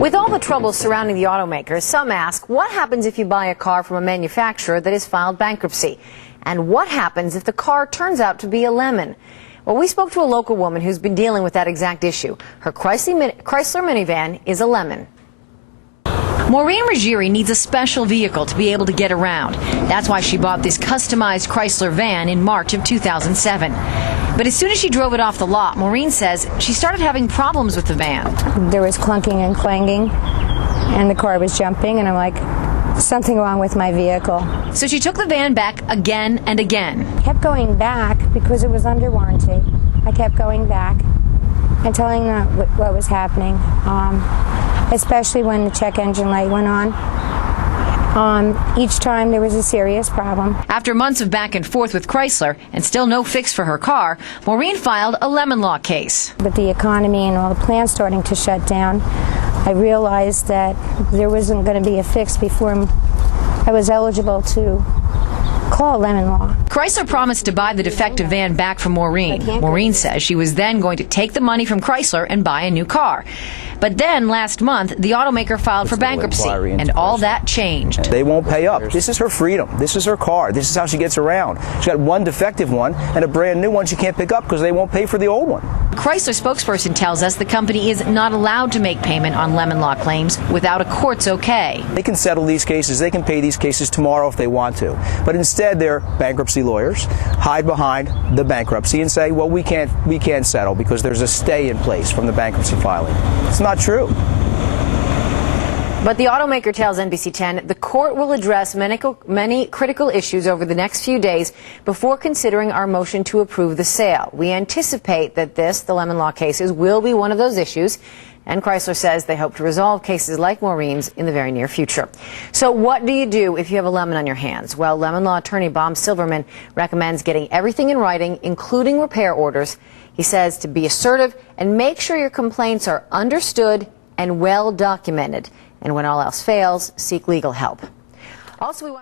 With all the troubles surrounding the automakers, some ask, what happens if you buy a car from a manufacturer that has filed bankruptcy? And what happens if the car turns out to be a lemon? Well, we spoke to a local woman who's been dealing with that exact issue. Her Chrysler minivan is a lemon. Maureen Ruggieri needs a special vehicle to be able to get around. That's why she bought this customized Chrysler van in March of 2007. But as soon as she drove it off the lot, Maureen says she started having problems with the van. There was clunking and clanging, and the car was jumping, and I'm like, something wrong with my vehicle. So she took the van back again and again. Kept going back because it was under warranty. I kept going back and telling them what was happening, especially when the check engine light went on. Each time there was a serious problem. After months of back and forth with Chrysler and still no fix for her car, Maureen filed a lemon law case. With the economy and all the plants starting to shut down, I realized that there wasn't going to be a fix before I was eligible to call lemon law. Chrysler promised to buy the defective van back from Maureen. Maureen says she was then going to take the money from Chrysler and buy a new car. But then last month, the automaker filed for bankruptcy, and all that changed. They won't pay up. This is her freedom. This is her car. This is how she gets around. She's got one defective one and a brand new one she can't pick up because they won't pay for the old one. Chrysler spokesperson tells us the company is not allowed to make payment on lemon law claims without a court's okay. They can settle these cases. They can pay these cases tomorrow if they want to. But instead, their bankruptcy lawyers hide behind the bankruptcy and say, well, we can't settle because there's a stay in place from the bankruptcy filing. It's not true. But the automaker tells NBC 10 the court will address many critical issues over the next few days before considering our motion to approve the sale. We anticipate that the lemon law cases, will be one of those issues, and Chrysler says they hope to resolve cases like Maureen's in the very near future. So what do you do if you have a lemon on your hands? Well, lemon law attorney Bob Silverman recommends getting everything in writing, including repair orders. He says to be assertive and make sure your complaints are understood and well documented. And when all else fails, seek legal help. Also,